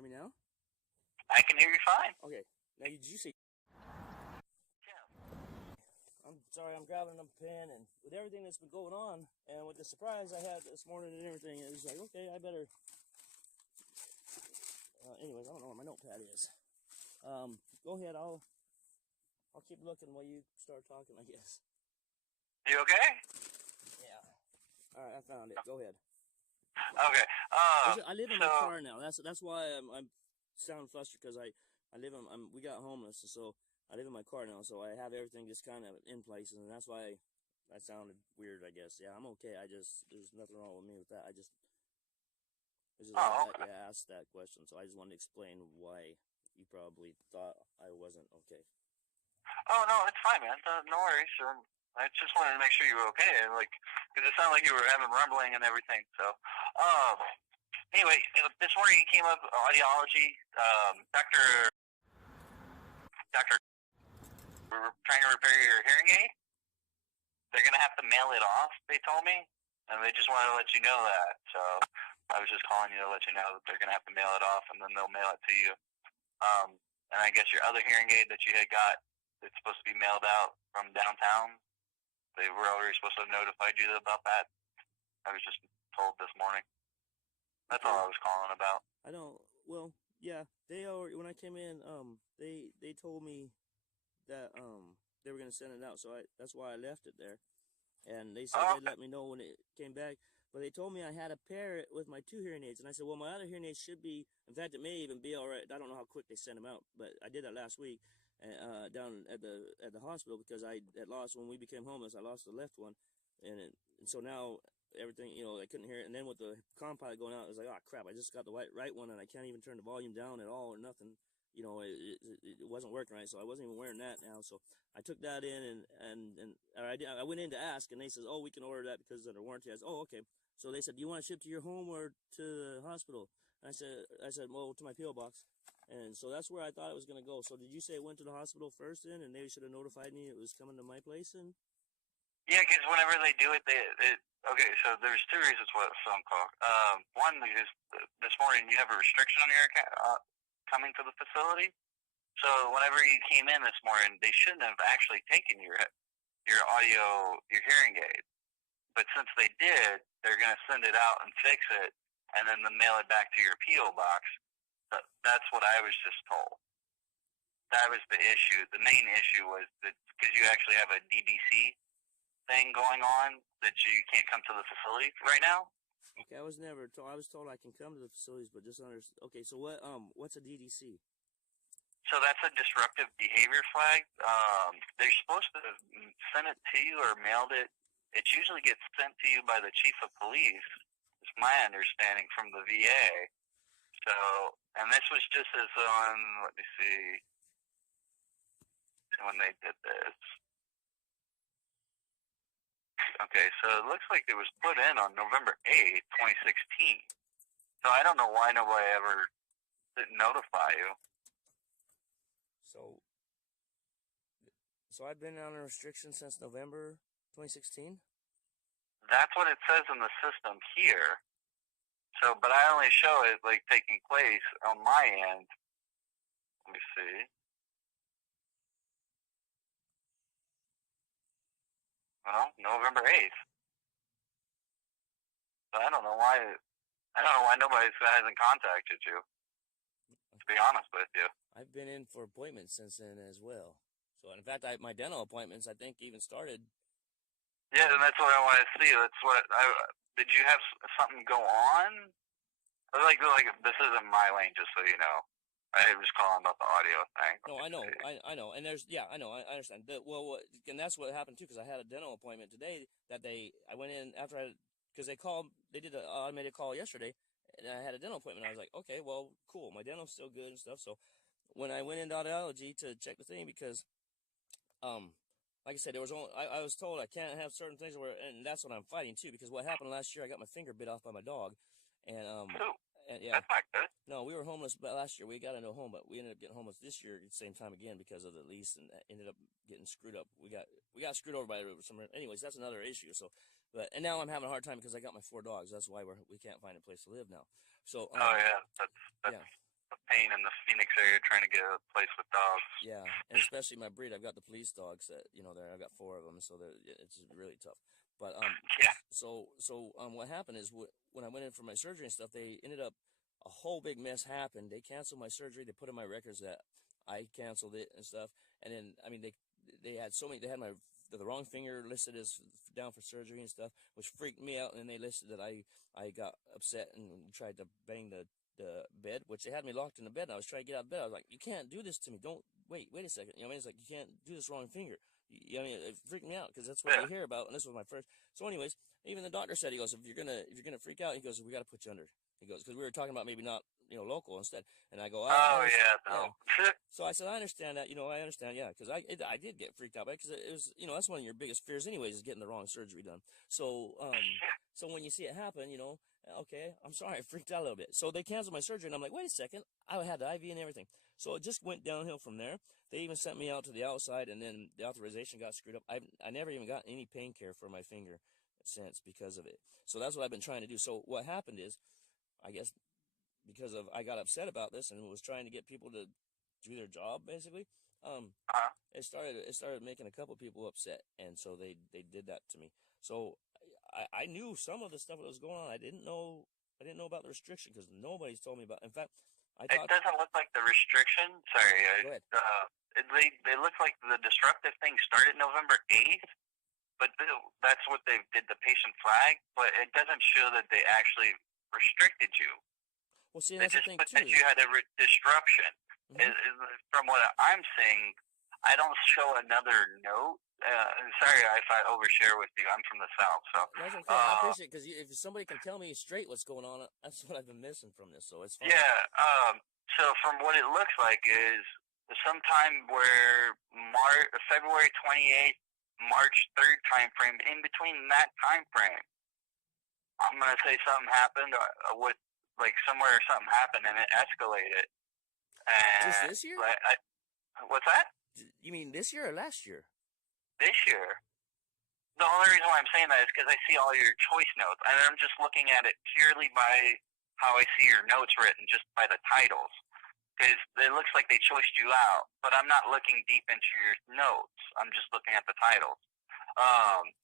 hear me now? I can hear you fine. Okay. Now, did you say? Yeah. I'm sorry, I'm grabbing a pen, and with everything that's been going on, and with the surprise I had this morning and everything, it was like, okay, I better. Anyways, I don't know where my notepad is. Go ahead. I'll keep looking while you start talking, I guess. You okay? Yeah. All right, I found it. Go ahead. Okay. I live in my car now. That's why I'm sound flustered because I live in we got homeless, so I live in my car now, so I have everything just kind of in place, and that's why I sounded weird, I guess. Yeah, I'm okay. There's nothing wrong with me with that. Okay. I asked that question, so I just wanted to explain why you probably thought I wasn't okay. Oh, no, it's fine, man. No worries. I just wanted to make sure you were okay, because it sounded like you were having rumbling and everything. So, anyway, this morning you came up audiology. Doctor, we're trying to repair your hearing aid. They're gonna have to mail it off. They told me, and they just wanted to let you know that. So, I was just calling you to let you know that they're gonna have to mail it off, and then they'll mail it to you. And I guess your other hearing aid that you had got, it's supposed to be mailed out from downtown. They were already supposed to have notified you about that. I was just told this morning. That's all I was calling about. I don't. Well, yeah, they already. When I came in, they told me that they were gonna send it out, so that's why I left it there. And they said they'd let me know when it came back. But they told me I had to pair it with my 2 hearing aids, and I said, well, my other hearing aids should be. In fact, it may even be all right. I don't know how quick they send them out, but I did that last week, down at the hospital because I had lost when we became homeless. I lost the left one, and so now everything, I couldn't hear it. And then with the Compilot going out, it was like, oh crap, I just got the right one, and I can't even turn the volume down at all or nothing. It wasn't working right, so I wasn't even wearing that now. So I took that in, I went in to ask, and they says, oh, we can order that because it's under warranty. I said, oh, okay. So they said, do you want to ship to your home or to the hospital? And I said, well, to my P.O. box. And so that's where I thought it was going to go. So did you say it went to the hospital first then, and they should have notified me it was coming to my place? And yeah, because whenever they do it, okay, so there's 2 reasons for the phone call. One, because this morning you have a restriction on your account coming to the facility. So whenever you came in this morning, they shouldn't have actually taken your hearing aid. But since they did, they're going to send it out and fix it, and then they'll mail it back to your P.O. box. But that's what I was just told. That was the issue. The main issue was that because you actually have a DBC thing going on, that you can't come to the facility right now. Okay, I was never told. I was told I can come to the facilities, but just understand. Okay, so what's a DDC? So that's a disruptive behavior flag. They're supposed to send it to you or mailed it. It usually gets sent to you by the chief of police. It's my understanding from the VA. So, and this was just as on, let me see, when they did this. Okay, so it looks like it was put in on November 8th, 2016. So I don't know why nobody ever didn't notify you. So I've been on a restriction since November 2016? That's what it says in the system here. So, but I only show it taking place on my end. Let me see. Well, November 8th. So I don't know why nobody hasn't contacted you. To be honest with you. I've been in for appointments since then as well. So in fact, my dental appointments I think even started. Yeah, and that's what I want to see. Did you have something go on? Like this isn't my lane, just so you know. I was calling about the audio thing. No, I know, I know, and I know, I understand. And that's what happened too, because I had a dental appointment today that I went in after because they did an automated call yesterday, and I had a dental appointment. I was like, okay, well, cool, my dental's still good and stuff. So when I went into audiology to check the thing, because, like I said, there was only, I was told I can't have certain things and that's what I'm fighting too, because what happened last year, I got my finger bit off by my dog, and yeah. That's not good. No, we were homeless last year. We got into a home, but we ended up getting homeless this year at the same time again because of the lease, and ended up getting screwed up. We got screwed over by some. Anyways, that's another issue. So, and now I'm having a hard time because I got my 4 dogs. That's why we can't find a place to live now. So, oh yeah, that's yeah. of pain in the Phoenix area trying to get a place with dogs. Yeah, and especially my breed. I've got the police dogs that there. I've got 4 of them, so it's really tough. But Yeah. what happened is when I went in for my surgery and stuff, they ended up a whole big mess happened. They canceled my surgery. They put in my records that I canceled it and stuff. And then I mean they had so many. They had the wrong finger listed as down for surgery and stuff, which freaked me out. And they listed that I got upset and tried to bang the bed, which they had me locked in the bed. And I was trying to get out of bed. I was like, "You can't do this to me. Don't wait a second." You know what I mean? It's like, you can't do this wrong finger. I mean, it freaked me out because that's what I hear about. And this was my first. So, anyways, even the doctor said, he goes, if you're gonna freak out, he goes, we got to put you under. He goes, because we were talking about maybe not local instead. And I go, oh yeah, no. Yeah. So I said, I understand that. I understand, yeah, because I did get freaked out by it because it was that's one of your biggest fears, anyways, is getting the wrong surgery done. So so when you see it happen, okay, I'm sorry, I freaked out a little bit. So they canceled my surgery, and I'm like, wait a second, I had the IV and everything. So it just went downhill from there. They even sent me out to the outside, and then the authorization got screwed up. I never even got any pain care for my finger since because of it. So that's what I've been trying to do. So what happened is, I guess, because I got upset about this and was trying to get people to do their job, basically, it started making a couple people upset, and so they did that to me. So I knew some of the stuff that was going on. I didn't know about the restriction because nobody's told me about. In fact, it doesn't look like the restriction. Sorry, go ahead. They look like the disruptive thing started November 8th, but that's what they did, the patient flag. But it doesn't show that they actually restricted you. Well, see, that's they just the thing put too. that you had a disruption. Mm-hmm. From what I'm seeing, I don't show another note. Sorry if I overshare with you. I'm from the South, so that's okay. I appreciate it because if somebody can tell me straight what's going on, that's what I've been missing from this. So it's fine. Yeah. So from what it looks like is sometime where February 28th, March 3rd time frame. In between that time frame, I'm gonna say something happened with somewhere something happened and it escalated. And just this year? What's that? You mean this year or last year? This year. The only reason why I'm saying that is because I see all your choice notes, and I'm just looking at it purely by how I see your notes written, just by the titles. Because it looks like they choiced you out, but I'm not looking deep into your notes. I'm just looking at the titles.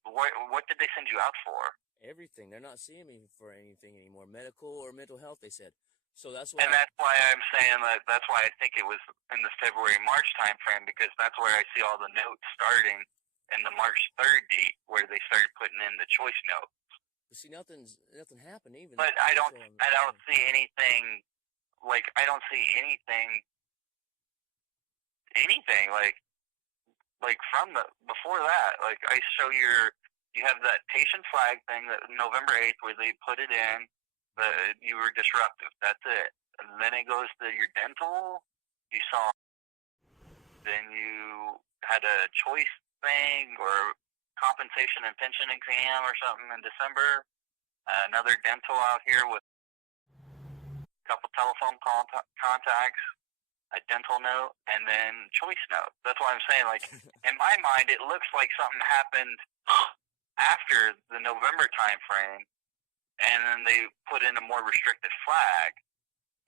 What did they send you out for? Everything. They're not seeing me for anything anymore, medical or mental health, they said. So that's why. And that's why I'm saying that's why I think it was in the February-March time frame, because that's where I see all the notes starting in the March 3rd date, where they started putting in the choice notes. But see, nothing happened even. But I don't see anything. I don't see anything from before that. I show you have that patient flag thing that November 8th where they put it in. You were disruptive. That's it. And then it goes to your dental. You saw. Then you had a choice thing or compensation and pension exam or something in December. Another dental out here with a couple telephone contacts, a dental note, and then choice note. That's why I'm saying, in my mind, it looks like something happened after the November time frame. And then they put in a more restricted flag.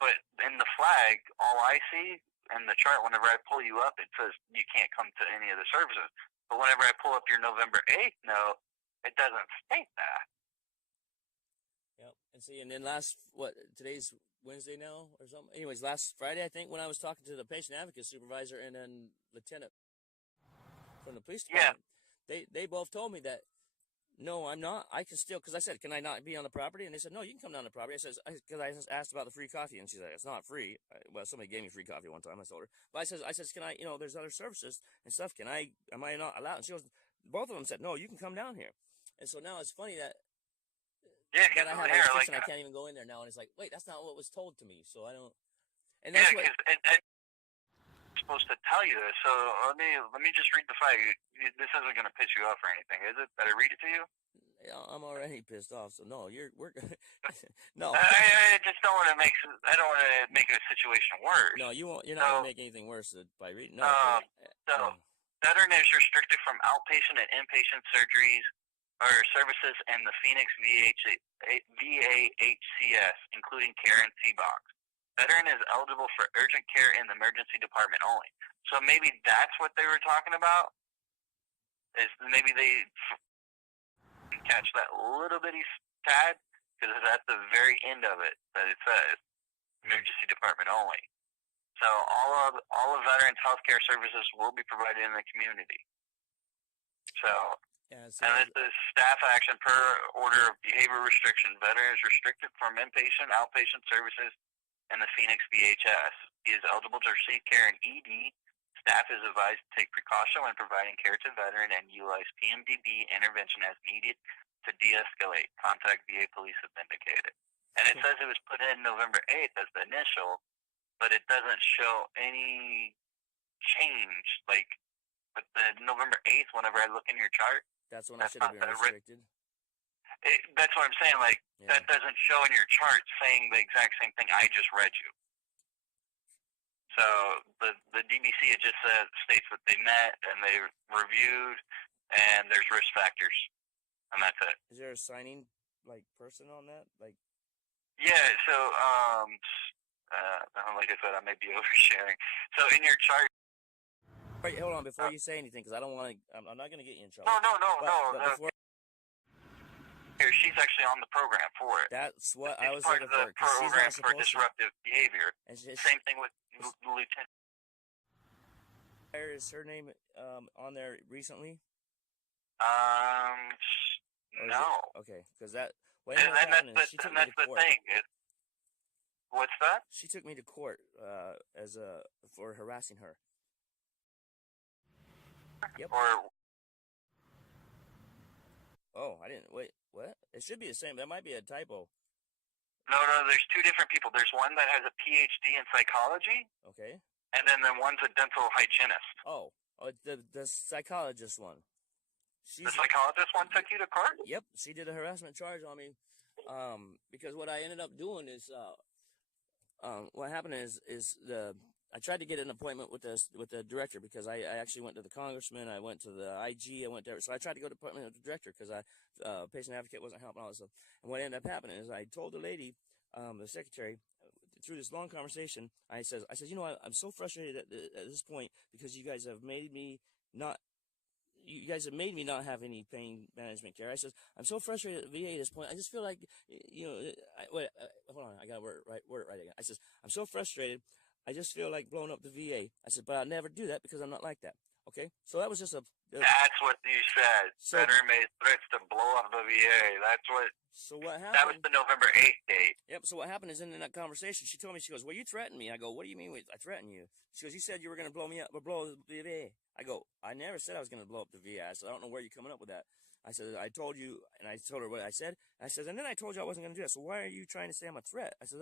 But in the flag, all I see in the chart, whenever I pull you up, it says you can't come to any of the services. But whenever I pull up your November 8th note, it doesn't state that. Yep. And see, and then today's Wednesday now or something? Anyways, last Friday, I think, when I was talking to the patient advocate supervisor and then lieutenant from the police department, they both told me that, no, I'm not. I can still, because I said, can I not be on the property? And they said, no, you can come down the property. Because I asked about the free coffee, and she's like, it's not free. Well, somebody gave me free coffee one time. I told her, but I said, can I? There's other services and stuff. Am I not allowed? And she goes, both of them said, no, you can come down here. And so now it's funny that I have a restriction. I can't even go in there now. And it's like, wait, that's not what was told to me. So I don't. And that's what. I'm supposed to tell you this. So let me just read the flag. This isn't going to piss you off or anything, is it? Did I read it to you? Yeah, I'm already pissed off. So no, we're no. I just don't want to make. I don't want to make a situation worse. No, you won't. You're not going to make anything worse by reading. No. Veteran is restricted from outpatient and inpatient surgeries or services in the Phoenix VAHCS, including care and CBOX. veteran is eligible for urgent care in the emergency department only. So maybe that's what they were talking about. Is maybe they catch that little bitty tad, because it's at the very end of it that it says emergency department only. So all of veterans healthcare services will be provided in the community. So, Yeah, and it's a staff action per order of behavior restriction. Veteran is restricted from inpatient, outpatient services in the Phoenix VHS. He is eligible to receive care in ED. Staff is advised to take precaution when providing care to veteran and utilize PMDB intervention as needed to de-escalate. Contact VA police if indicated. And it says it was put in November 8th as the initial, but it doesn't show any change. Like, with the November 8th, whenever I look in your chart, that's when I should have been restricted. That's what I'm saying. Like, that doesn't show in your chart saying the exact same thing I just read you. So the DBC, it just states that they met and they reviewed and there's risk factors, and that's it. Is there a signing person on that? Yeah. So like I said, I may be oversharing. So in your chart. Wait, hold on before you say anything, because I don't want to. I'm not going to get you in trouble. No. Before, she's actually on the program for it. That's what I was part of the program for disruptive behavior. And same thing with Lieutenant. Is her name on there recently? No. Okay, because that. And that's the thing. What's that? She took me to court for harassing her. Yep. Oh, I didn't. Wait, what? It should be the same. That might be a typo. No, there's two different people. There's one that has a PhD in psychology. Okay. And then one's a dental hygienist. Oh, the psychologist one. The psychologist one took you to court? Yep, she did a harassment charge on me. Because what I ended up doing is, what happened is I tried to get an appointment with the director, because I actually went to the congressman, I went to the IG, I went there. So I tried to go to the appointment with the director because patient advocate wasn't helping all this stuff. And what ended up happening is I told the lady, the secretary, through this long conversation, I said, you know, I'm so frustrated at this point because you guys have made me not have any pain management care. I says, I'm so frustrated at the VA at this point. I just feel like, wait, hold on, I gotta word it right again. I says, I'm so frustrated. I just feel like blowing up the VA. I said, but I'll never do that because I'm not like that. Okay? So that was just that's what you said. Veteran made threats to blow up the VA. That's what. So what happened? That was the November 8th date. Yep. So what happened is in that conversation, she told me, she goes, well, you threatened me. I go, what do you mean I threatened you? She goes, you said you were going to blow me up, or blow the VA. I go, I never said I was going to blow up the VA. I said, I don't know where you're coming up with that. I said, I told you, and I told her what I said. I said, and then I told you I wasn't going to do that. So why are you trying to say I'm a threat? I said,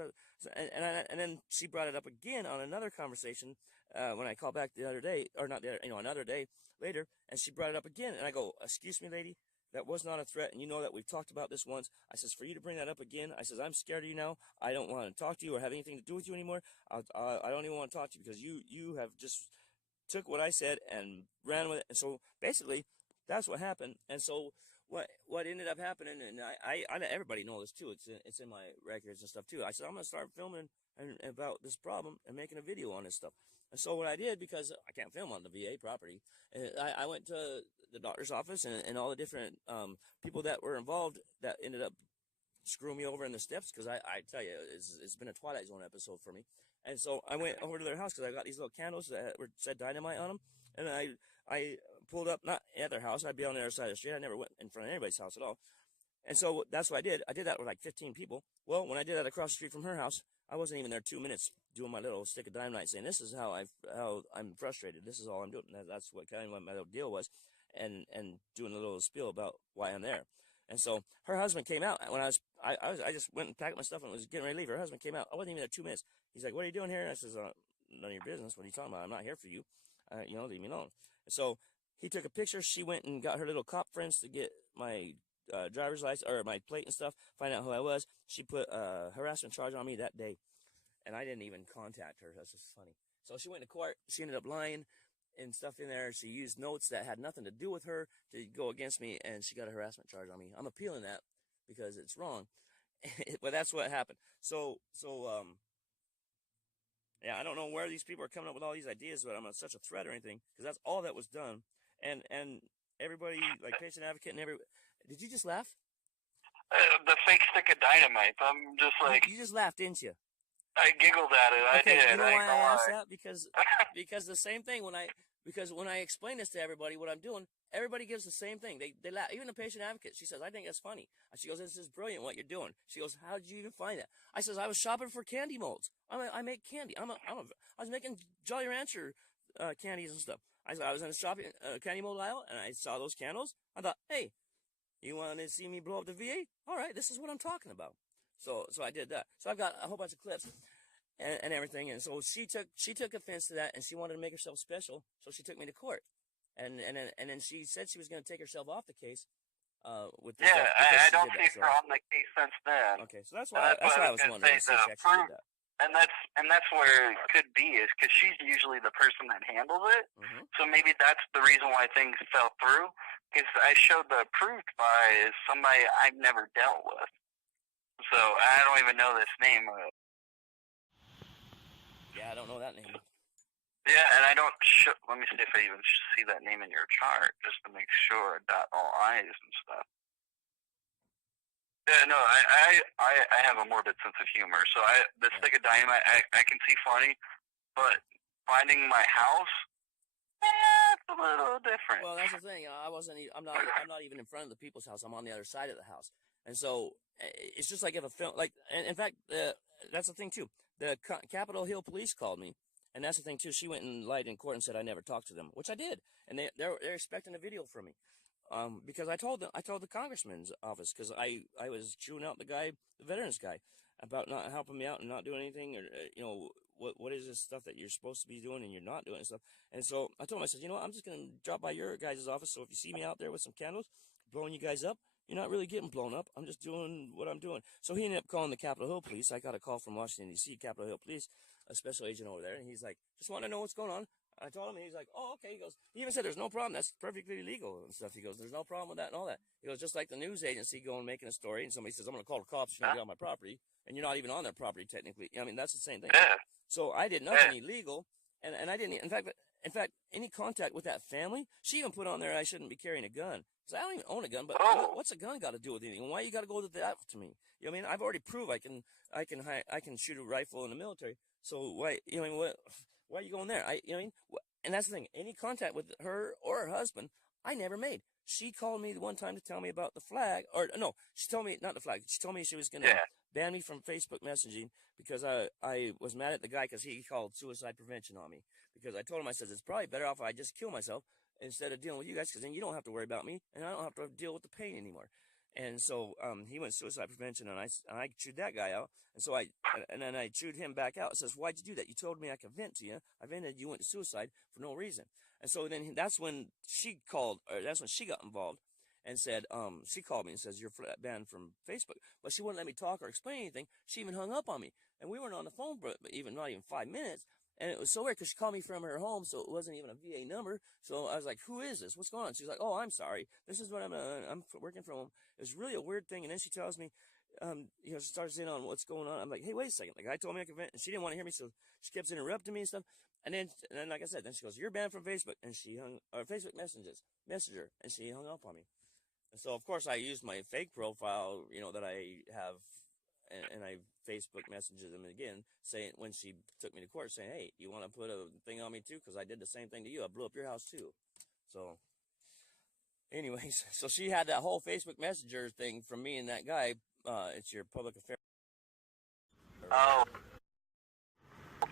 and then she brought it up again on another conversation when I called back the other day, or not the other, another day later, and she brought it up again. And I go, excuse me, lady, that was not a threat, and you know that we've talked about this once. I says, for you to bring that up again, I says, I'm scared of you now. I don't want to talk to you or have anything to do with you anymore. I don't even want to talk to you because you have just took what I said and ran with it. And so basically, that's what happened. And so what ended up happening, and I everybody knows this too. It's in my records and stuff too. I said, I'm gonna start filming about this problem and making a video on this stuff. And so what I did, because I can't film on the VA property, I went to the doctor's office and all the different people that were involved that ended up screwing me over in the steps, because I tell you, it's been a Twilight Zone episode for me. And so I went over to their house because I got these little candles that said dynamite on them, and I pulled up, not at their house, I'd be on the other side of the street. I never went in front of anybody's house at all. And so that's what I did. I did that with like 15 people. Well, when I did that across the street from her house, I wasn't even there 2 minutes doing my little stick of dynamite, saying this is how I'm frustrated. This is all I'm doing. That's what kind of what my little deal was, and doing a little spiel about why I'm there. And so her husband came out when I just went and packed my stuff and was getting ready to leave. Her husband came out. I wasn't even there 2 minutes. He's like, "What are you doing here?" And I says, "None of your business. What are you talking about? I'm not here for you. Leave me alone." And so he took a picture. She went and got her little cop friends to get my driver's license or my plate and stuff, find out who I was. She put a harassment charge on me that day, and I didn't even contact her. That's just funny. So she went to court. She ended up lying and stuff in there. She used notes that had nothing to do with her to go against me, and she got a harassment charge on me. I'm appealing that because it's wrong, but that's what happened. So Yeah, I don't know where these people are coming up with all these ideas, but I'm such a threat or anything, because that's all that was done. And everybody, like patient advocate and every, did you just laugh? The fake stick of dynamite. I'm just like, You just laughed, didn't you? I giggled at it. I Okay, did. you know I why ain't I gonna asked lie. that? Because the same thing because when I explain this to everybody what I'm doing, everybody gives the same thing. They laugh. Even the patient advocate, she says, I think that's funny. And she goes, this is brilliant what you're doing. She goes, how did you even find that? I says, I was shopping for candy molds. I make candy. I was making Jolly Rancher candies and stuff. I was in a shopping candy mold aisle and I saw those candles. I thought, hey, you want to see me blow up the VA? All right, this is what I'm talking about. So I did that. So I've got a whole bunch of clips and everything. And so she took offense to that, and she wanted to make herself special. So she took me to court, and then she said she was going to take herself off the case. With this Yeah, I don't see her on the case since then. Okay, so that's why I was wondering if she actually did that. And that's where it could be, is because she's usually the person that handles it. Mm-hmm. So maybe that's the reason why things fell through. Because I showed the approved by somebody I've never dealt with. So I don't even know this name. Yeah, I don't know that name. Yeah, and I don't. Let me see if I even see that name in your chart, just to make sure. Dot all I's and stuff. Yeah, no, I have a morbid sense of humor, so the stick of dynamite I can see funny, but finding my house, it's a little different. Well, that's the thing. I'm not even in front of the people's house. I'm on the other side of the house, and so it's just like if a film, like, and in fact, that's the thing too. The Capitol Hill police called me, and that's the thing too. She went and lied in court and said I never talked to them, which I did, and they're expecting a video from me. Because I told the congressman's office, because I was chewing out the veterans guy, about not helping me out and not doing anything, or what is this stuff that you're supposed to be doing and you're not doing and stuff. And so I told him, I said, I'm just gonna drop by your guys' office. So if you see me out there with some candles, blowing you guys up, you're not really getting blown up. I'm just doing what I'm doing. So he ended up calling the Capitol Hill Police. I got a call from Washington D.C. Capitol Hill Police, a special agent over there, and he's like, just want to know what's going on. I told him, and he's like, oh, okay. He goes, he even said, there's no problem. That's perfectly legal and stuff. He goes, there's no problem with that and all that. He goes, just like the news agency going making a story, and somebody says, I'm going to call the cops, you're going to get on my property, and you're not even on their property technically. I mean, that's the same thing. Yeah. So I did nothing illegal, and I didn't, in fact, any contact with that family, she even put on there I shouldn't be carrying a gun. Because I don't even own a gun, but what's a gun got to do with anything? Why you got to go to that to me? You know what I mean? I've already proved I can shoot a rifle in the military. So why, why are you going there? You know what I mean? And that's the thing. Any contact with her or her husband, I never made. She called me the one time to tell me about the flag, or no, she told me, not the flag, she told me she was going to ban me from Facebook messaging because I was mad at the guy because he called suicide prevention on me. Because I told him, I said, it's probably better off if I just kill myself instead of dealing with you guys, because then you don't have to worry about me, and I don't have to deal with the pain anymore. And so he went suicide prevention, and I chewed that guy out. And so then I chewed him back out. It says, why'd you do that? You told me I could vent to you. I vented, you went to suicide for no reason. And so then that's when she got involved and said, she called me and says, you're banned from Facebook. But she wouldn't let me talk or explain anything. She even hung up on me. And we weren't on the phone for not even 5 minutes. And it was so weird because she called me from her home, so it wasn't even a VA number. So I was like, who is this? What's going on? She's like, oh, I'm sorry. This is what I'm working from home. It was really a weird thing. And then she tells me, she starts in on what's going on. I'm like, hey, wait a second. The guy told me I could vent, and she didn't want to hear me, so she kept interrupting me and stuff. And then, like I said, then she goes, you're banned from Facebook. And she Facebook Messenger, and she hung up on me. And so, of course, I used my fake profile, that I have, and I Facebook messaged them again, saying, when she took me to court, saying, hey, you want to put a thing on me too? Because I did the same thing to you. I blew up your house too. So, anyways, so she had that whole Facebook Messenger thing from me and that guy. It's your public affair. Oh.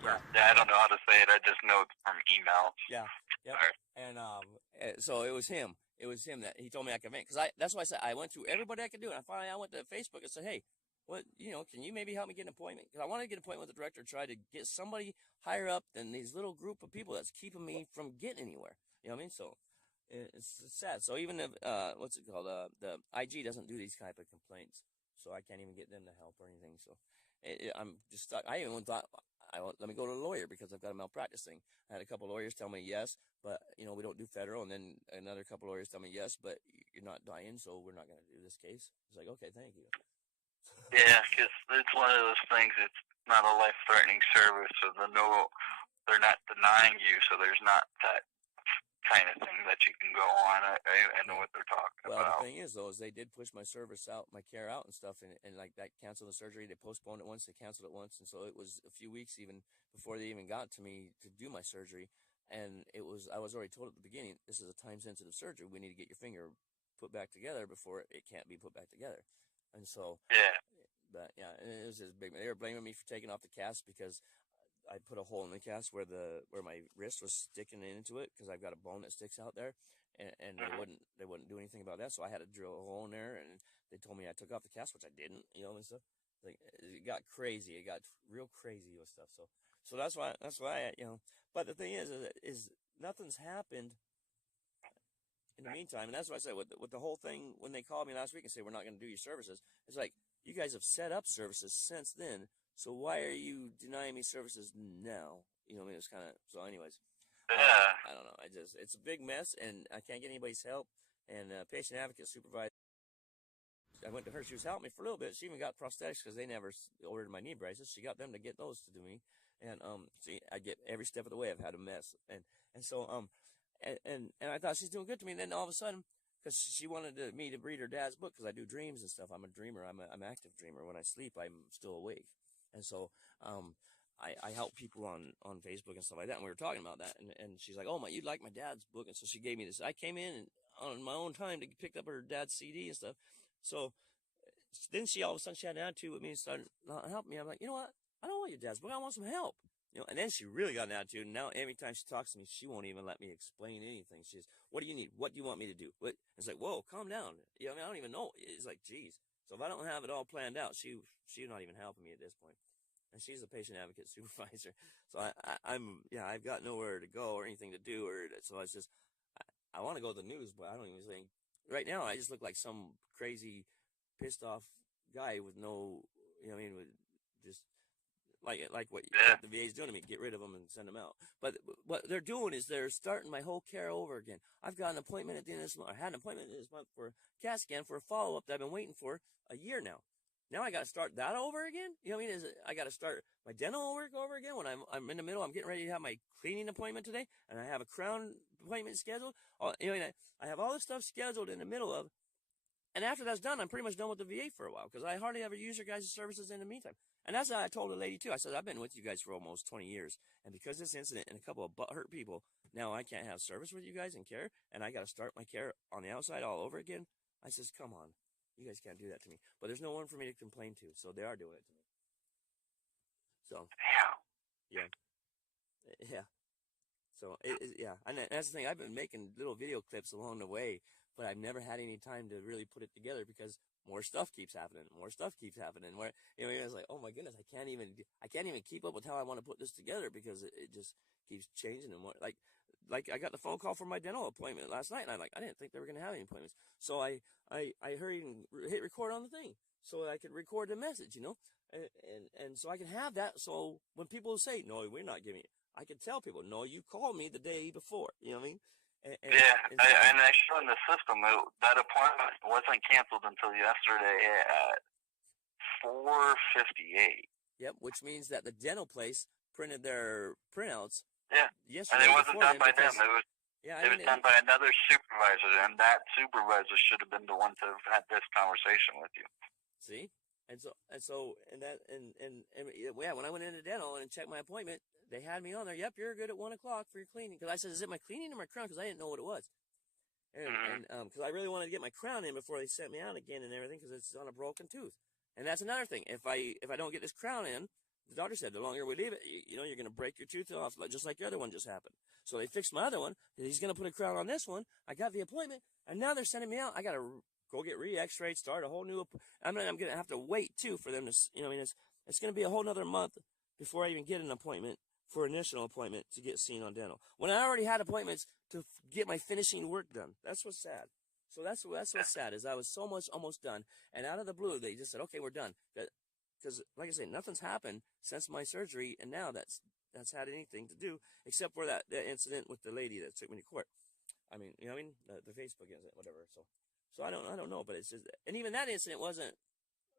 Yeah, I don't know how to say it. I just know it's from email. Yeah. Yep. And so it was him. It was him that he told me I could vent. Because that's why I said I went through everybody I could do. And finally I went to Facebook and said, hey, what, can you maybe help me get an appointment? Because I wanted to get an appointment with the director, try to get somebody higher up than these little group of people that's keeping me from getting anywhere. You know what I mean? So it's sad. So even if, what's it called? The IG doesn't do these type of complaints. So I can't even get them to help or anything. So I'm just stuck. I even thought, let me go to a lawyer because I've got a malpractice thing. I had a couple of lawyers tell me yes, but we don't do federal. And then another couple of lawyers tell me yes, but you're not dying, so we're not going to do this case. It's like, okay, thank you. Yeah, because it's one of those things. not a life-threatening service, so they're not denying you, so there's not that kind of thing that you can go on. I know what they're talking Well, about. the thing is, though, is they did push my service out, my care out and stuff, and like that canceled the surgery. They postponed it once, they canceled it once, and so it was a few weeks even before they even got to me to do my surgery. And I was already told at the beginning, this is a time-sensitive surgery. We need to get your finger put back together before it can't be put back together. And so, Yeah. but yeah, and it was just big. They were blaming me for taking off the cast because I put a hole in the cast where my wrist was sticking into it because I've got a bone that sticks out there, and they wouldn't do anything about that. So I had to drill a hole in there, and they told me I took off the cast, which I didn't, and stuff. Like it got crazy. It got real crazy with stuff. So that's why But the thing is nothing's happened in the meantime, and that's what I said with the whole thing when they called me last week and said we're not going to do your services. It's like you guys have set up services since then. So why are you denying me services now? It's kind of, so anyways, Yeah. I don't know. It's a big mess, and I can't get anybody's help. And patient advocate supervisor, I went to her. She was helping me for a little bit. She even got prosthetics because they never ordered my knee braces. She got them to get those to do me. And see, I get every step of the way. I've had a mess, and so and I thought she's doing good to me. And then all of a sudden, because she wanted me to read her dad's book because I do dreams and stuff. I'm a dreamer. I'm an active dreamer. When I sleep, I'm still awake. And so I help people on Facebook and stuff like that. And we were talking about that. And she's like, oh, you'd like my dad's book. And so she gave me this. I came in on my own time to pick up her dad's CD and stuff. So then she all of a sudden she had an attitude with me and started not helping me. I'm like, you know what? I don't want your dad's book. I want some help. And then she really got an attitude. And now every time she talks to me, she won't even let me explain anything. She's, what do you need? What do you want me to do? It's like, whoa, calm down. I don't even know. It's like, geez. So if I don't have it all planned out, she's not even helping me at this point. And she's a patient advocate supervisor. So I've got nowhere to go or anything to do. So it's just, I want to go to the news, but I don't even think, right now I just look like some crazy pissed off guy with no, with just like what the VA's doing to me, get rid of them and send them out. But what they're doing is they're starting my whole care over again. I've got an appointment at the end of this month. I had an appointment this month for a CAT scan for a follow-up that I've been waiting for a year now. Now I got to start that over again? I got to start my dental work over again when I'm in the middle. I'm getting ready to have my cleaning appointment today, and I have a crown appointment scheduled. I have all this stuff scheduled in the middle of, and after that's done, I'm pretty much done with the VA for a while because I hardly ever use your guys' services in the meantime. And that's how I told the lady too. I said, I've been with you guys for almost 20 years. And because of this incident and a couple of butthurt people, now I can't have service with you guys and care. And I got to start my care on the outside all over again. I says, come on. You guys can't do that to me. But there's no one for me to complain to. So they are doing it to me. So, yeah. Yeah. So, and that's the thing. I've been making little video clips along the way, but I've never had any time to really put it together because more stuff keeps happening. Where it's like, oh my goodness, I can't even keep up with how I want to put this together because it just keeps changing. And more like I got the phone call for my dental appointment last night, and I didn't think they were gonna have any appointments. So I hurried and hit record on the thing so I could record the message, and so I can have that. So when people say, no, we're not giving it, I can tell people, no, you called me the day before. You know what I mean? And I show in the system that appointment wasn't canceled until yesterday at 4:58. Yep, which means that the dental place printed their printouts. Yeah, yesterday, and it wasn't done by them. It was done by another supervisor, and that supervisor should have been the one to have had this conversation with you. See, when I went into dental and checked my appointment, they had me on there. Yep, you're good at 1 o'clock for your cleaning. Because I said, is it my cleaning or my crown? Because I didn't know what it was. And because I really wanted to get my crown in before they sent me out again and everything, because it's on a broken tooth. And that's another thing. If I don't get this crown in, the doctor said the longer we leave it, you're going to break your tooth off, just like the other one just happened. So they fixed my other one. He's going to put a crown on this one. I got the appointment, and now they're sending me out. I got to go get re-x-rayed, start a whole new. I'm going to have to wait too for them to. It's going to be a whole nother month before I even get an appointment for initial appointment to get seen on dental. When I already had appointments to get my finishing work done. That's what's sad. So that's what's sad is I was so much almost done, and out of the blue they just said, okay, we're done. Because like I said, nothing's happened since my surgery, and now that's had anything to do except for that incident with the lady that took me to court. I mean, the Facebook incident, whatever. So I don't know, but it's just, and even that incident wasn't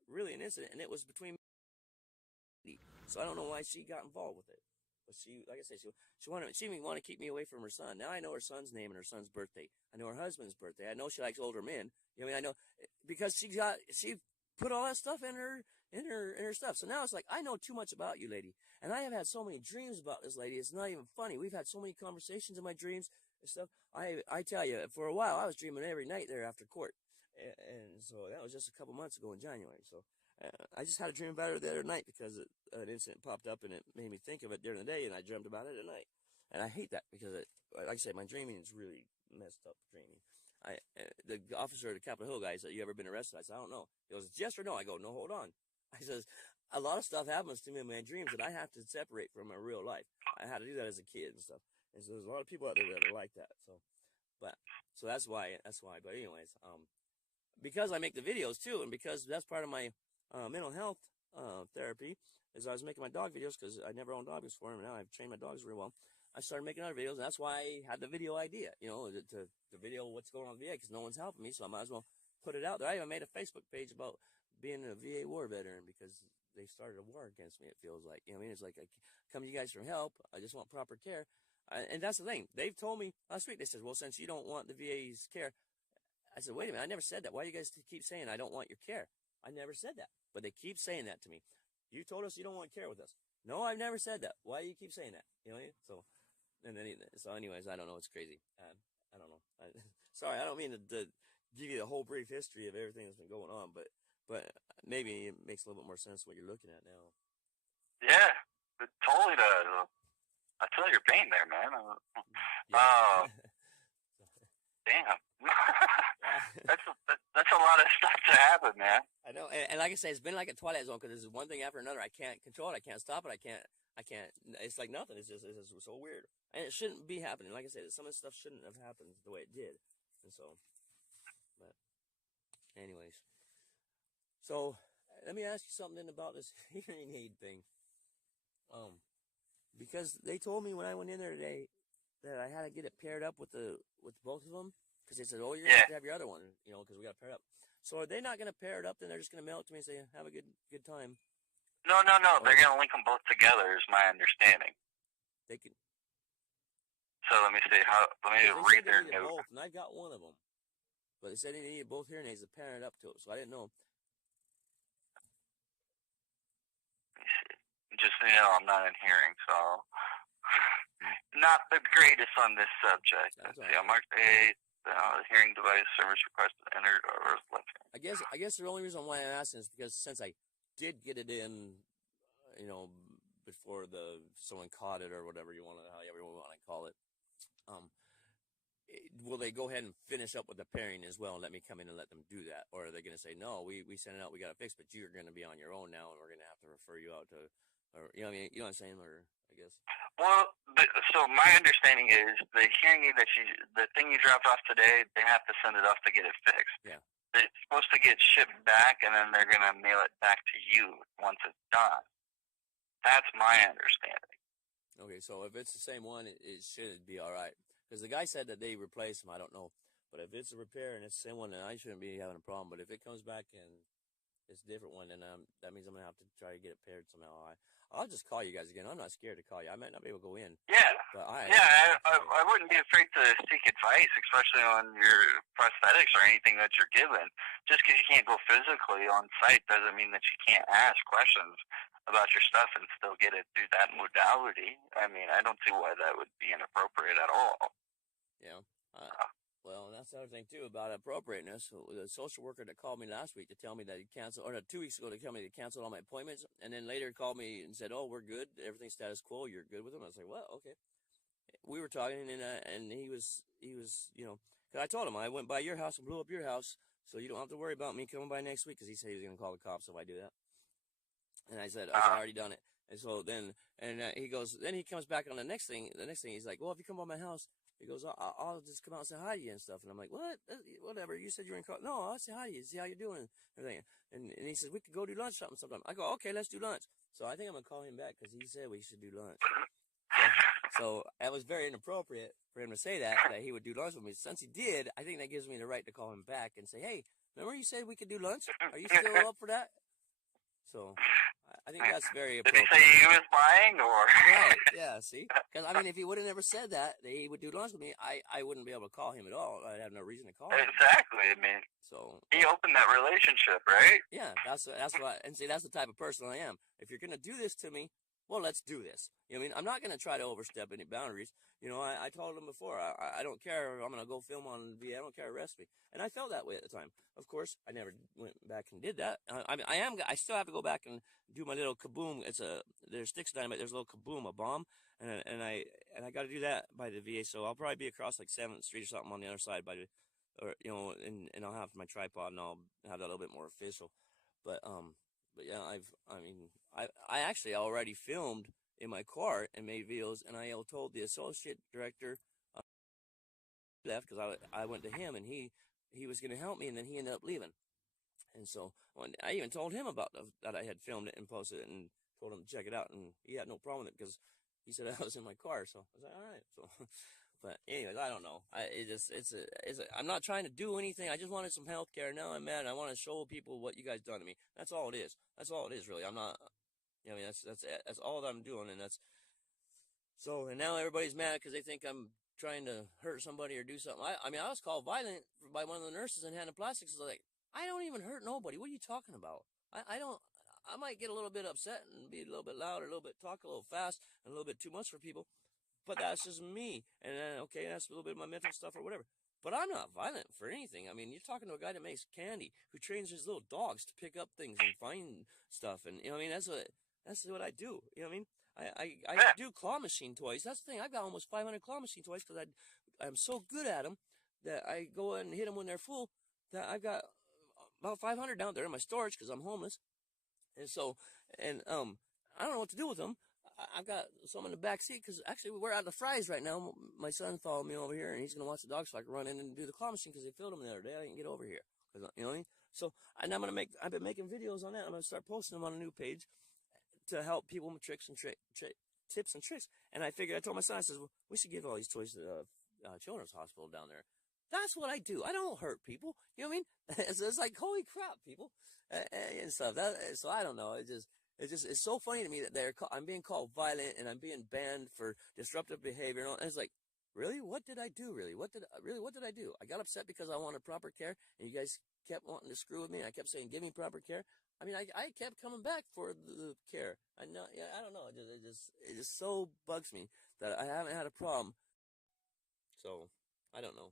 really an incident, and it was between me. So I don't know why she got involved with it. But she, like I said, she even wanted to keep me away from her son. Now I know her son's name and her son's birthday. I know her husband's birthday. I know she likes older men. You know, I mean, I know because she put all that stuff in her stuff. So now it's like I know too much about you, lady, and I have had so many dreams about this lady. It's not even funny. We've had so many conversations in my dreams and stuff. I tell you, for a while I was dreaming every night there after court, and so that was just a couple months ago in January. So. I just had a dream about her the other night because an incident popped up and it made me think of it during the day, and I dreamt about it at night. And I hate that because, like I say, my dreaming is really messed up dreaming. The officer at the Capitol Hill guy said, "You ever been arrested?" I said, "I don't know." He goes, "Yes or no?" I go, "No, hold on." I says, "A lot of stuff happens to me in my dreams that I have to separate from my real life. I had to do that as a kid and stuff." And so there's a lot of people out there that are like that. So that's why. But anyways, because I make the videos too, and because that's part of my mental health therapy, is I was making my dog videos because I never owned dogs before, and now I've trained my dogs really well. I started making other videos, and that's why I had the video idea, you know, to video what's going on in the VA, because no one's helping me, so I might as well put it out there. I even made a Facebook page about being a VA war veteran because they started a war against me, it feels like. You know what I mean? It's like, I come to you guys for help. I just want proper care. And that's the thing. They've told me last week, they said, well, since you don't want the VA's care, I said, wait a minute, I never said that. Why do you guys keep saying I don't want your care? I never said that. But they keep saying that to me. You told us you don't want care with us. No, I've never said that. Why do you keep saying that? You know what I mean? So anyways, I don't know. It's crazy. I don't know. Sorry, I don't mean to give you the whole brief history of everything that's been going on, but maybe it makes a little bit more sense what you're looking at now. Yeah, it totally does. I feel your pain there, man. Yeah. Damn. that's a lot of stuff to happen, man. I know, and like I say, it's been like a Twilight Zone because this is one thing after another. I can't control it. I can't stop it. I can't. It's like nothing. It's just so weird, and it shouldn't be happening. Like I said, some of this stuff shouldn't have happened the way it did, and so. But, anyways, so let me ask you something about this hearing aid thing. Because they told me when I went in there today that I had to get it paired up with both of them. Because they said, oh, you're going to have to have your other one, you know, because we got to pair it up. So are they not going to pair it up, then they're just going to mail it to me and say, have a good time? No. They're going to link them both together is my understanding. They can. So let me see. Let me read their note. Both, and I've got one of them. But they said they needed both hearing aids to pair it up to it, so I didn't know. Let me see. Just so you know, I'm not in hearing, so not the greatest on this subject. Let's see. On March 8th, hearing device service request entered or left. I guess the only reason why I'm asking is because since I did get it in, you know, before someone caught it or whatever however you want to call it, will they go ahead and finish up with the pairing as well and let me come in and let them do that? Or are they going to say, no, we sent it out, we got it fixed, but you're going to be on your own now and we're going to have to refer you out to, or, you know what I mean? You know what I'm saying? Or, I guess. Well, so my understanding is the hearing aid the thing you dropped off today, they have to send it off to get it fixed. Yeah. It's supposed to get shipped back and then they're going to mail it back to you once it's done. That's my understanding. Okay, so if it's the same one, it should be all right. Because the guy said that they replaced them. I don't know. But if it's a repair and it's the same one, then I shouldn't be having a problem. But if it comes back and it's a different one, then that means I'm going to have to try to get it paired somehow. I'll just call you guys again. I'm not scared to call you. I might not be able to go in. Yeah. But I wouldn't be afraid to seek advice, especially on your prosthetics or anything that you're given. Just because you can't go physically on site doesn't mean that you can't ask questions about your stuff and still get it through that modality. I mean, I don't see why that would be inappropriate at all. Yeah. Well, that's the other thing, too, about appropriateness. The social worker that called me last week to tell me that he canceled, or 2 weeks ago to tell me he canceled all my appointments, and then later called me and said, oh, we're good, everything's status quo, you're good with them. I was like, well, okay. We were talking, and he was, you know, because I told him I went by your house and blew up your house, so you don't have to worry about me coming by next week, because he said he was going to call the cops if I do that. And I said, I've already done it. And so then, he goes, then he comes back on the next thing, he's like, well, if you come by my house, he goes, I'll just come out and say hi to you and stuff. And I'm like, what? Whatever. You said you were in car. No, I'll say hi to you, see how you're doing. Everything. And he says, we could go do lunch sometime. I go, okay, let's do lunch. So I think I'm going to call him back because he said we should do lunch. So it was very inappropriate for him to say that he would do lunch with me. Since he did, I think that gives me the right to call him back and say, hey, remember you said we could do lunch? Are you still up for that? So I think that's very Did he appropriate. say he was lying, or? Right, yeah, see? Because, I mean, if he would have never said that he would do lunch with me, I wouldn't be able to call him at all. I'd have no reason to call him. Exactly. I mean, So he opened that relationship, right? yeah, that's what. And see, that's the type of person I am. If you're gonna do this to me, well, let's do this. You know what I mean? I'm not gonna try to overstep any boundaries. You know, I told him before, I don't care if I'm gonna go film on VA. I don't care, arrest me. And I felt that way at the time. Of course, I never went back and did that. I mean, I still have to go back and do my little kaboom. There's sticks of dynamite. There's a little kaboom, a bomb, and I got to do that by the VA. So I'll probably be across like 7th Street or something on the other side by the, or you know, and I'll have my tripod and I'll have that a little bit more official. But yeah, I actually already filmed in my car and made videos, and I told the associate director left because I went to him and he was going to help me, and then he ended up leaving. And so I even told him about that I had filmed it and posted it, and told him to check it out, and he had no problem with it because he said I was in my car. So I was like, all right. So, but anyways, I don't know. I'm not trying to do anything. I just wanted some health care. Now I'm mad. I want to show people what you guys done to me. That's all it is. That's all it is, really. I'm not. You know, I mean, that's all that I'm doing, and that's. So, and now everybody's mad because they think I'm trying to hurt somebody or do something. I mean, I was called violent by one of the nurses in Hannah Plastics. It's like, I don't even hurt nobody. What are you talking about? I don't. I might get a little bit upset and be a little bit loud, or a little bit talk a little fast, and a little bit too much for people. But that's just me. And then, okay, that's a little bit of my mental stuff or whatever. But I'm not violent for anything. I mean, you're talking to a guy that makes candy, who trains his little dogs to pick up things and find stuff. And, you know what I mean? That's what I do. You know what I mean? I do claw machine toys. That's the thing. I've got almost 500 claw machine toys because I'm so good at them that I go and hit them when they're full, that I've got about 500 down there in my storage because I'm homeless. And so, and I don't know what to do with them. I've got some in the back seat because actually we're out of fries right now. My son followed me over here, and he's going to watch the dogs so I can run in and do the claw machine because they filled them the other day. I didn't get over here. You know what I mean? So, and I've been making videos on that. I'm going to start posting them on a new page to help people with tricks and tips and tricks. And I told my son, I said, well, we should give all these toys to the Children's Hospital down there. That's what I do. I don't hurt people. You know what I mean? It's like, holy crap, people, and stuff. So I don't know. It's so funny to me that I'm being called violent and I'm being banned for disruptive behavior. And it's like, really? What did I do? What did I do? I got upset because I wanted proper care, and you guys kept wanting to screw with me. I kept saying, give me proper care. I mean, I kept coming back for the care. I don't know. It just so bugs me that I haven't had a problem. So I don't know.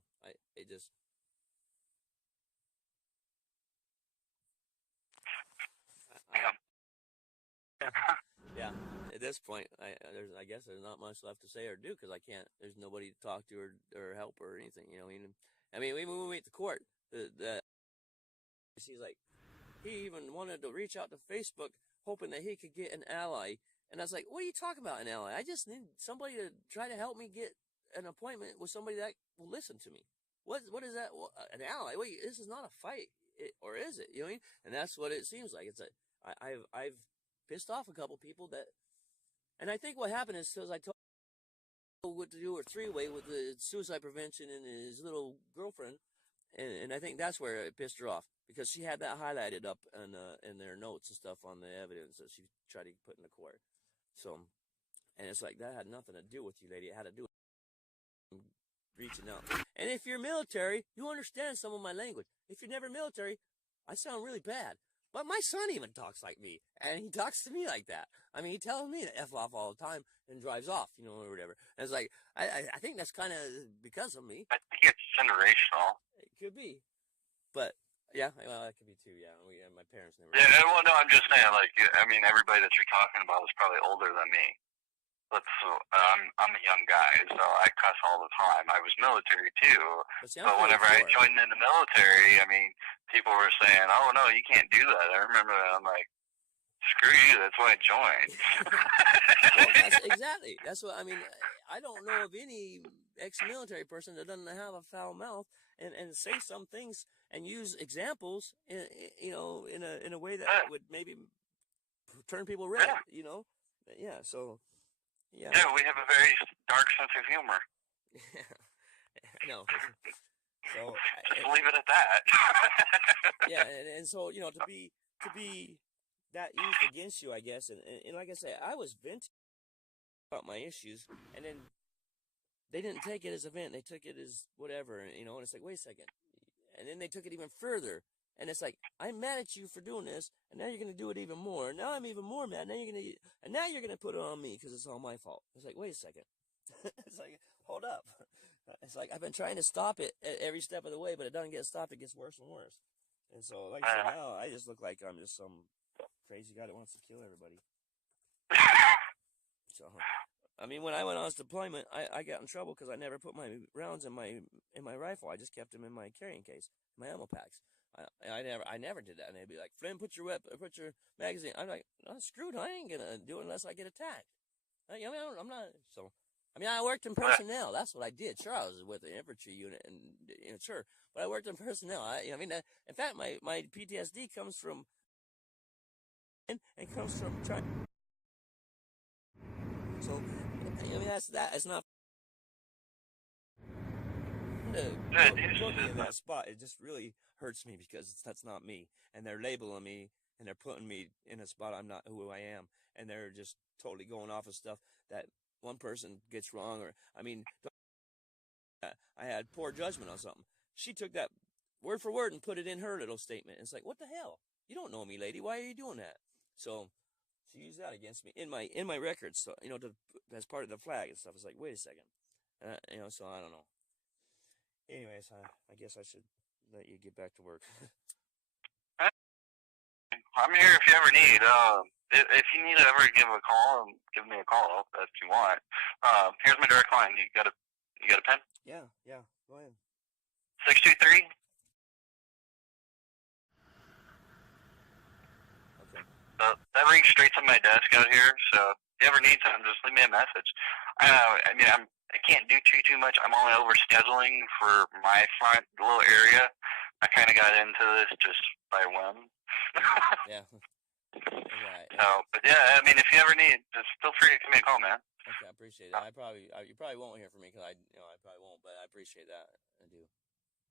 Yeah. At this point, I guess there's not much left to say or do because I can't. There's nobody to talk to or help or anything. You know. I mean, when we meet the court, she's like, he even wanted to reach out to Facebook, hoping that he could get an ally. And I was like, what are you talking about, an ally? I just need somebody to try to help me get an appointment with somebody that will listen to me. What is that? An ally? Wait, this is not a fight, or is it? You know what I mean? And that's what it seems like. I've pissed off a couple people that, and I think what happened is because I told him what to do a three-way with the suicide prevention and his little girlfriend, and I think that's where it pissed her off because she had that highlighted up in their notes and stuff on the evidence that she tried to put in the court. So, and it's like that had nothing to do with you, lady. It had to do with reaching out. And if you're military, you understand some of my language. If you're never military, I sound really bad. But my son even talks like me, and he talks to me like that. I mean, he tells me to F off all the time and drives off, you know, or whatever. And it's like, I think that's kind of because of me. I think it's generational. It could be. But, yeah, well, that could be too, yeah. My parents never... Yeah, well, no, I'm just saying, like, I mean, everybody that you're talking about is probably older than me. I'm a young guy, so I cuss all the time. I was military too, but whenever I joined in the military, I mean, people were saying, "Oh no, you can't do that." I remember that. I'm like, "Screw you! That's why I joined." Well, exactly. That's what I mean. I don't know of any ex-military person that doesn't have a foul mouth and say some things and use examples, in a way that would maybe turn people red. Yeah. You know, yeah. So. Yeah. Yeah, we have a very dark sense of humor. No. So just leave it at that. Yeah, and so to be that used against you, I guess. And like I say, I was venting about my issues, and then they didn't take it as a vent. They took it as whatever, and it's like, wait a second. And then they took it even further. And it's like, I'm mad at you for doing this, and now you're going to do it even more. And now I'm even more mad. And now you're going to put it on me because it's all my fault. It's like, wait a second. It's like, hold up. It's like, I've been trying to stop it at every step of the way, but it doesn't get stopped. It gets worse and worse. And so, like I said, now I just look like I'm just some crazy guy that wants to kill everybody. So, I mean, when I went on this deployment, I got in trouble because I never put my rounds in my rifle. I just kept them in my carrying case, my ammo packs. I never did that. And they'd be like, Flynn, put your magazine. I'm like, oh, screw it. I ain't gonna do it unless I get attacked. I'm not. So, I worked in personnel. That's what I did. Sure, I was with the infantry unit, and sure, but I worked in personnel. In fact, my PTSD comes from and comes from trying. So, that's that. It's not. Put me in that spot. It just really hurts me because that's not me, and they're labeling me and they're putting me in a spot I'm not who I am, and they're just totally going off of stuff that one person gets wrong. Or I had poor judgment on something. She took that word for word and put it in her little statement. It's like, what the hell? You don't know me, lady. Why are you doing that? So she used that against me in my records. So as part of the flag and stuff. It's like, wait a second. So I don't know. Anyways, I guess I should let you get back to work. I'm here if you ever need. If you need to ever give a call, give me a call if you want. Here's my direct line. You got a pen? Yeah. Go ahead. 623. Okay. That rings straight to my desk out here. So if you ever need something, just leave me a message. I can't do too much. I'm only over scheduling for my front little area. I kind of got into this just by whim. Yeah. Right. So, but yeah, if you ever need, just feel free to give me a call, man. Okay, I appreciate it. You probably won't hear from me because I probably won't, but I appreciate that. I do.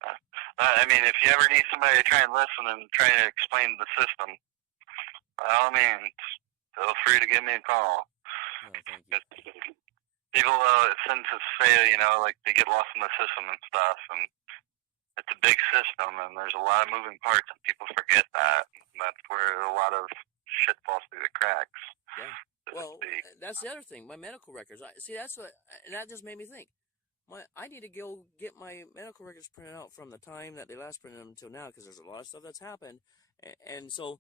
If you ever need somebody to try and listen and try to explain the system, by all means, feel free to give me a call. No, thank you. People tend to say, like they get lost in the system and stuff, and it's a big system, and there's a lot of moving parts, and people forget that. And that's where a lot of shit falls through the cracks. Yeah. Well, that's the other thing. My medical records. And that just made me think. I need to go get my medical records printed out from the time that they last printed them until now, because there's a lot of stuff that's happened, and so.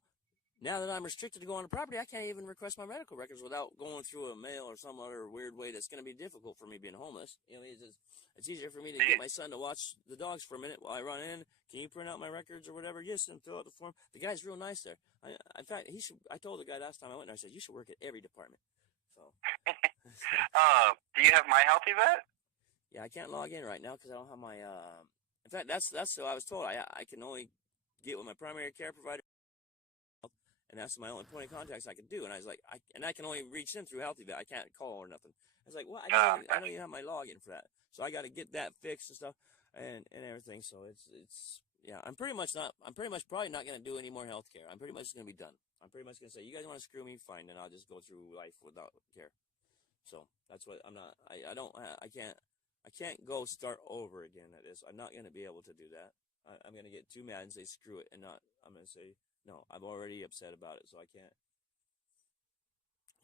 Now that I'm restricted to go on the property, I can't even request my medical records without going through a mail or some other weird way that's going to be difficult for me being homeless. It's easier for me to get my son to watch the dogs for a minute while I run in. Can you print out my records or whatever? Yes, and fill out the form. The guy's real nice there. In fact, I told the guy last time I went there, I said, you should work at every department. So. Do you have My Healthy Vet? Yeah, I can't log in right now because I don't have my. In fact, that's what I was told. I can only get with my primary care provider. And that's my only point of contacts I can do. And I was like, I can only reach them through Healthy Vet. I can't call or nothing. I was like, well, I don't even have my login for that. So I got to get that fixed and stuff and everything. So it's I'm pretty much probably not going to do any more health care. I'm pretty much going to be done. I'm pretty much going to say, you guys want to screw me? Fine. Then I'll just go through life without care. So that's what I'm not, I can't go start over again at this. I'm not going to be able to do that. I'm going to get too mad and say, screw it. And I'm going to say, no, I'm already upset about it, so I can't.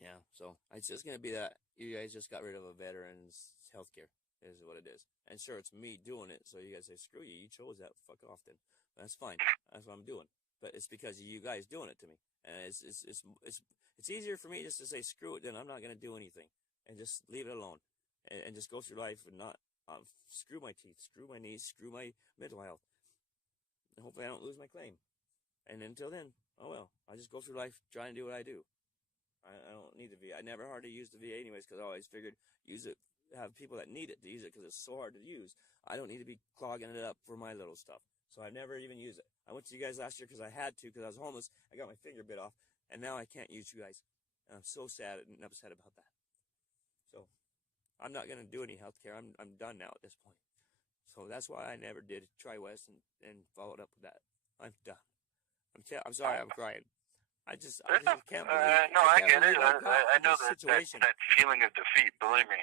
Yeah, so it's just going to be that you guys just got rid of a veteran's health care, is what it is. And sure, it's me doing it, so you guys say, screw you, you chose that, fuck off then. That's fine, that's what I'm doing. But it's because of you guys doing it to me. And it's easier for me just to say, screw it, then I'm not going to do anything. And just leave it alone. And just go through life and not screw my teeth, screw my knees, screw my mental health. And hopefully I don't lose my claim. And until then, oh well, I just go through life trying to do what I do. I don't need the VA. I never hardly used the VA anyways because I always figured use it, have people that need it to use it because it's so hard to use. I don't need to be clogging it up for my little stuff. So I never even use it. I went to you guys last year because I had to because I was homeless. I got my finger bit off, and now I can't use you guys. And I'm so sad and upset about that. So I'm not going to do any health care. I'm done now at this point. So that's why I never did TriWest and followed up with that. I'm done. I'm sorry, I'm crying. I just can't believe. No, I can't get it. believe I'm caught I in know this that situation. that feeling of defeat. Believe me.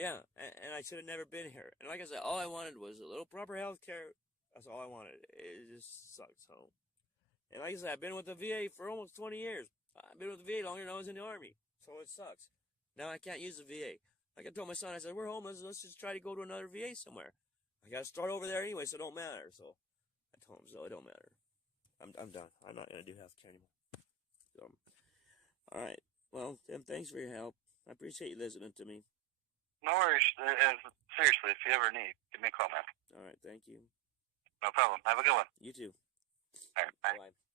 Yeah, and I should have never been here. And like I said, all I wanted was a little proper health care. That's all I wanted. It just sucks. So, and like I said, I've been with the VA for almost 20 years. I've been with the VA longer than I was in the Army. So it sucks. Now I can't use the VA. Like I told my son, I said, we're homeless. Let's just try to go to another VA somewhere. I got to start over there anyway, so it don't matter. So I told him, so it don't matter. I'm done. I'm not going to do health care anymore. So, all right. Well, Tim, thanks for your help. I appreciate you listening to me. No worries. Seriously, if you ever need, give me a call, man. All right. Thank you. No problem. Have a good one. You too. All right, bye. Bye.